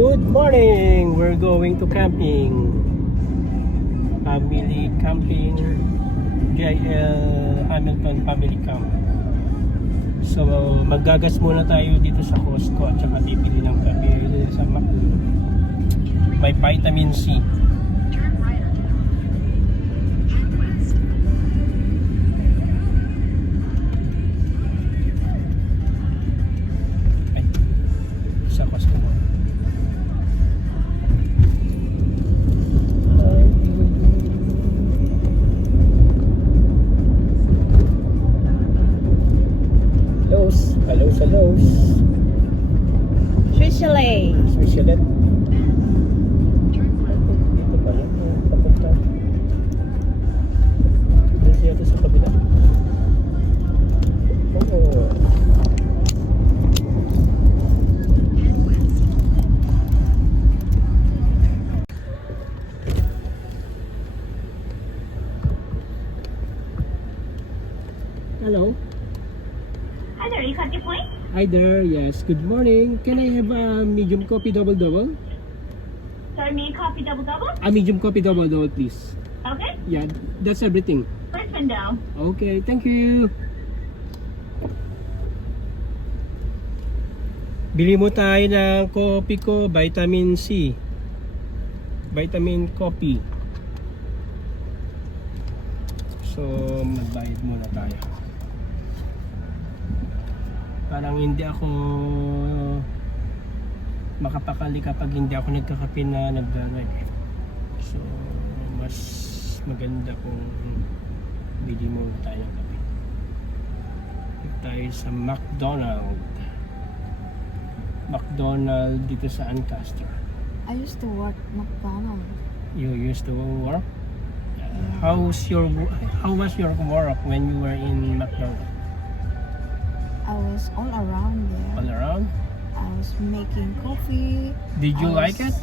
Good morning! We're going to camping. Family camping. JL Hamilton Family Camp. So maggagas muna tayo dito sa Costco at saka bibili ng kape sa McDo. May vitamin C. Ay, sa Costco. Hello. Switzerland. Switzerland. Dito pala. Papunta. Dito yata sa kabila. Oo. Hello. Hi there, you got your point? Hi there, yes. Good morning. Can I have a medium coffee double? Sorry, me coffee double? A medium coffee double, please. Okay, Yeah, that's everything. first window. Okay, thank you. Bili mo tayo ng coffee ko, vitamin C. Vitamin coffee. So, magbayad muna tayo. Parang hindi ako makapakali kapag hindi ako nagkakape na nagdadrive. So, mas maganda kung bili mo tayo ng kape. Dito tayo sa McDonald dito sa Ancaster. I used to work McDonald's. You used to work? How was your work when you were in McDonald? I was all around there. All around? I was making coffee. Did you like it?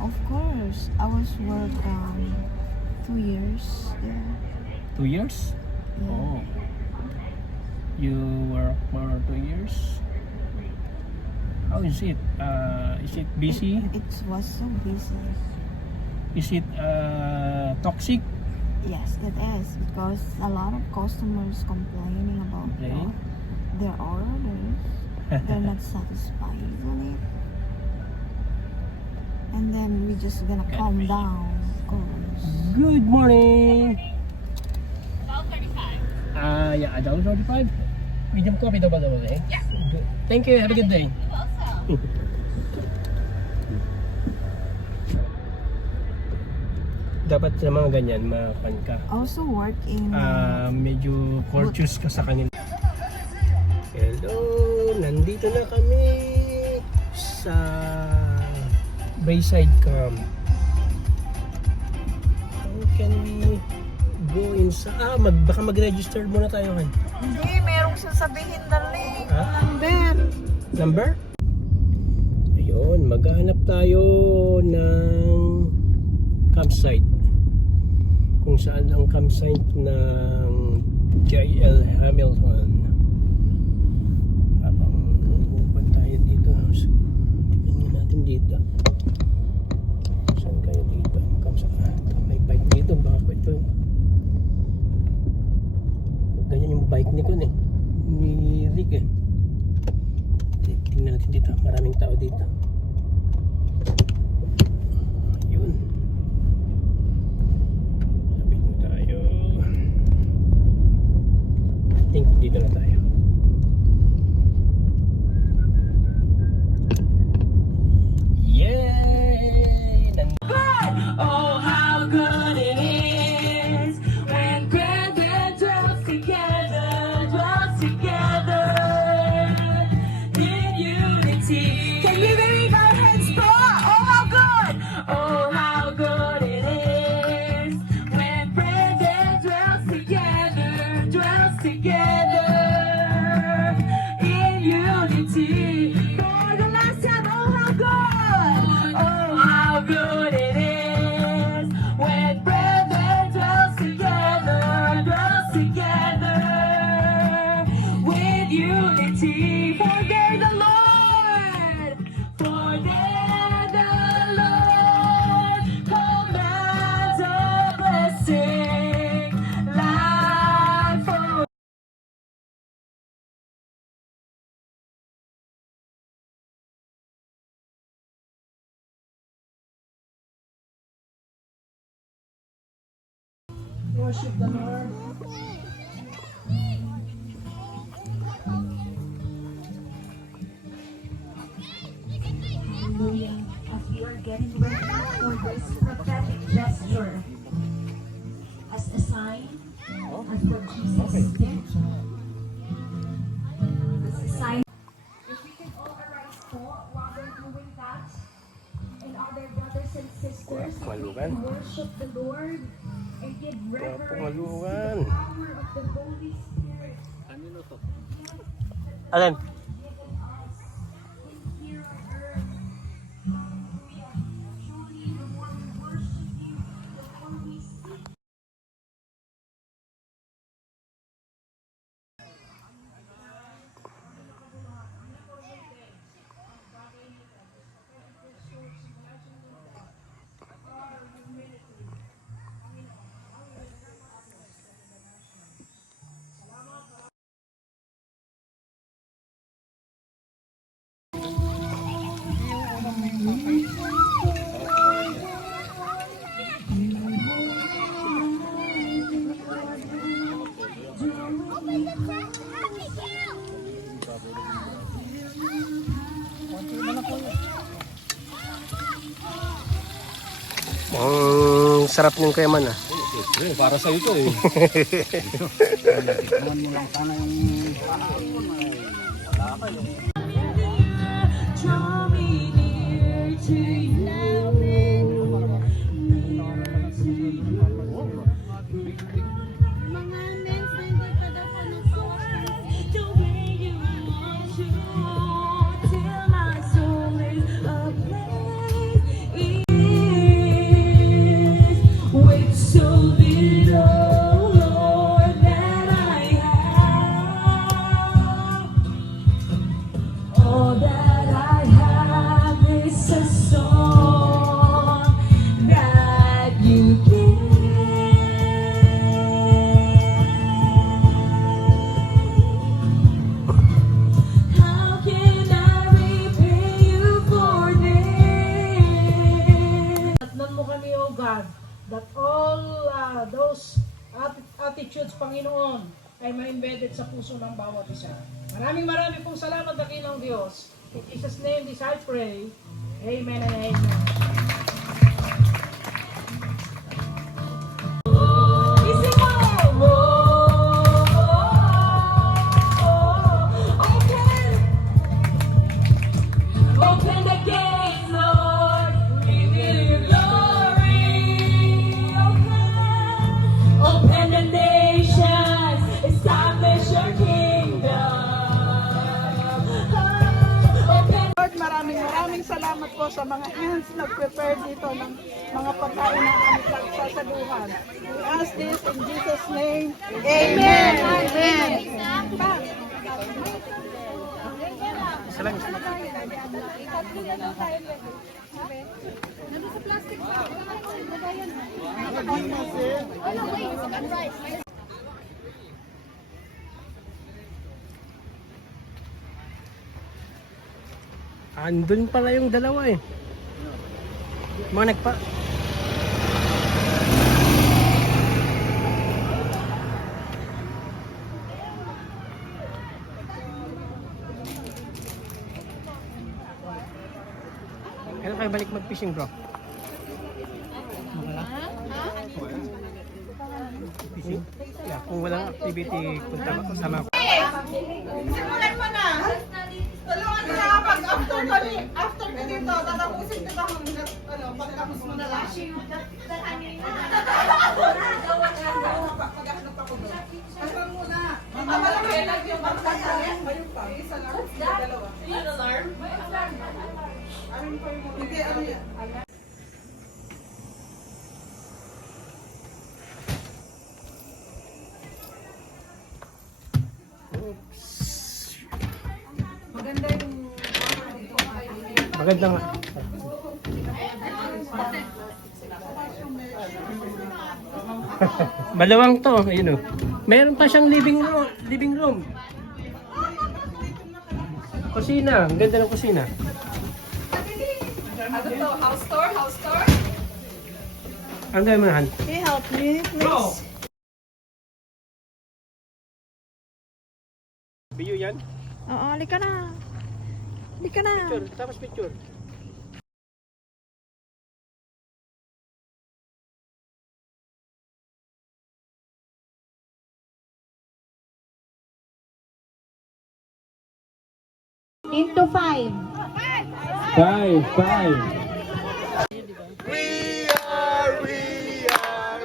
Of course. I was work 2 years there. 2 years? Yeah. Oh. You work for 2 years? How is it? Is it busy? It was so busy. Is it toxic? Yes, it is because a lot of customers complaining about Really? their orders. They're not satisfied with it. And then we just gonna calm down, of course. Good morning! $1.35. Yeah, $1.35. Medium coffee, double, eh? Yeah. Good. Thank you, have a good day. Also. Dapat sa mga ganyan, mapan ka. Also work in Medyo courteous ka sa kanila. Hello, nandito na kami sa Bayside Camp. How can we go inside? Baka mag-register muna tayo kan. Hindi, merong sasabihin na link. Ha? Number. Number? Ayun, maghahanap tayo ng campsite. Kung saan ang campsite ng JL Hamilton. Habang upan tayo dito. So, tingnan natin dito. Saan kayo dito? Campsite. May bike dito. Baka ito. Ganyan yung bike ni Kun eh. Ni Rick eh. Tingnan natin dito. Maraming tao dito. Ayun. Lapit na tayo. I think dito na tayo. Yay! Oh, how good it is when brethren dwells together in unity. Can we wave our hands for? Oh, how good! Oh, how good it is when brethren dwells together in unity. For the last time, oh, how good! Oh, how good it is when brethren dwells together with unity. For they're the Lord, for they're Worship the Lord. Hallelujah. As we are getting ready for this prophetic gesture, as a sign of what Jesus did, as a sign. If we can all arise po while we're doing that, and other brothers and sisters, Malugan. worship the Lord and give reverence to Malugan. the power of the Holy Spirit Alan, given us here on earth. Hallelujah. Truly, the more we worship you, the more we seek. ang sarap ng kreman ah. Para sa ito eh. Draw me near to you. The way you want to, till my soul is ablaze. With so little, Lord, that I have. All that I have is a song that you give. How can I repay you for this? Tatnan mo kami, O God, that all those attitudes, Panginoon, ay ma-embedded sa puso ng bawat isa. Maraming pong salamat, dakilang Diyos. In Jesus' name, this I pray. Amen and amen. Isip mo! Open the gates, Lord. Reveal your glory. Open the nations. Establish your kingdom. Open. Lord, maraming salamat po sa mga hands na prepare dito ng mga pagkain na aming pagsasaluhan. We ask this in Jesus' name. Amen. Amen. Isa lang. Andun pala yung dalawa eh. Mga nagpa... Kailan kayo balik mag-fishing bro? Wala? Fishing? Yeah, kung walang activity, punta ko kasama ko. Simulan mo na. Tulungan mo na pag after ko dito, tatapusin kita hanggang pagtapos mo na lang. Pag-ahanap ako doon. Hanggang muna. Mamalaki lang yung pagkakayan. Mayroon pa. Isa lang. Dalawa. Yung alarm? Amin pa yung hindi, ano yan? Maganda nga. Malawang to, ayun oh. Meron pa siyang living room. Kusina, ang ganda ng kusina. Ano to? House tour? House tour? Ang ganda mo, Han? Can you help me, please? yan? Oo, halika na. Halika na. Picture, tapos picture. Into 5. 5. We are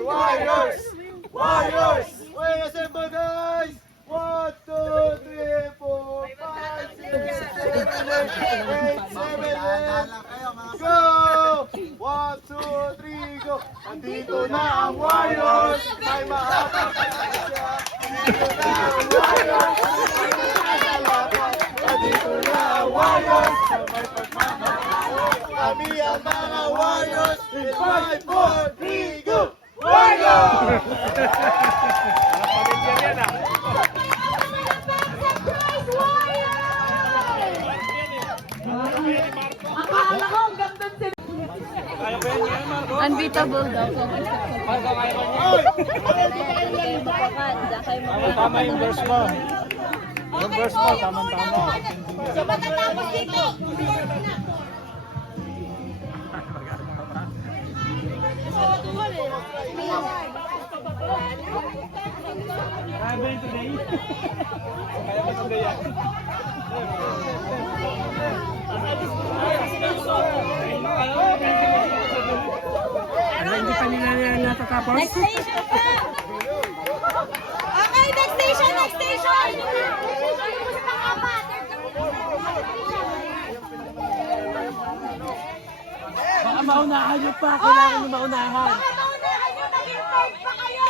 warriors! Warriors! We're assemble, guys! 1, 2, 3, 4, 5, 6, 7, 8, 7, go! 1, 2, 3, go! Andito na ang warriors! May mahabang siya! Andito na ang warriors! Andito na ang warriors! Sa may pagmamahal! Kami ang mga warriors! In 5, 4, 3, go! Warriors! Unbeatable daw. Tama yung verse mo. Yung verse mo, tama-tama. So, matatapos dito. Travel today. Kaya mo sunday yan. Ano, hindi pa nila natatapos? Next station pa! Okay, next station, next station! Baka maunahan nyo pa. Kailangan nyo maunahan. Baka maunahan nyo, maging five pa kayo!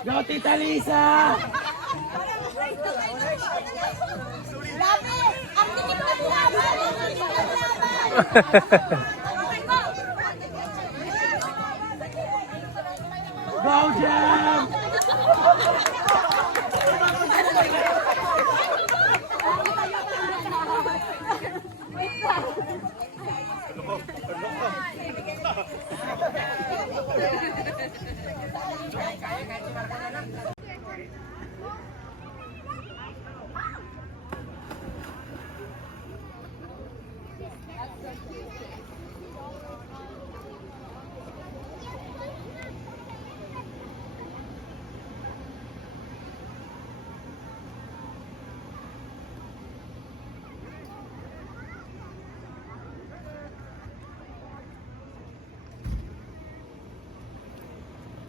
Go, Tita Lisa! Grabe! Ang dikit na laban! Ang dikit na laban! Go, Jam!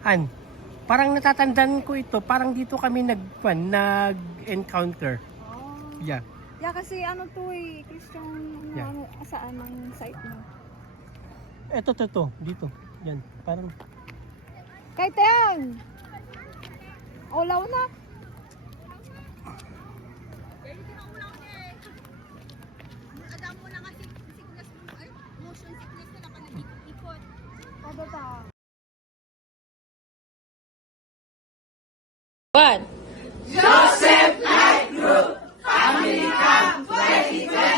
Han, parang natatandaan ko ito, parang dito kami nag-encounter. Yeah. Yeah, kasi ano to eh, Christian, Yeah. ano, saan ang site mo? Ito, dito. Yan, parang... Kahit yan! Ulaw na! Joseph Light Group Family Camp 2020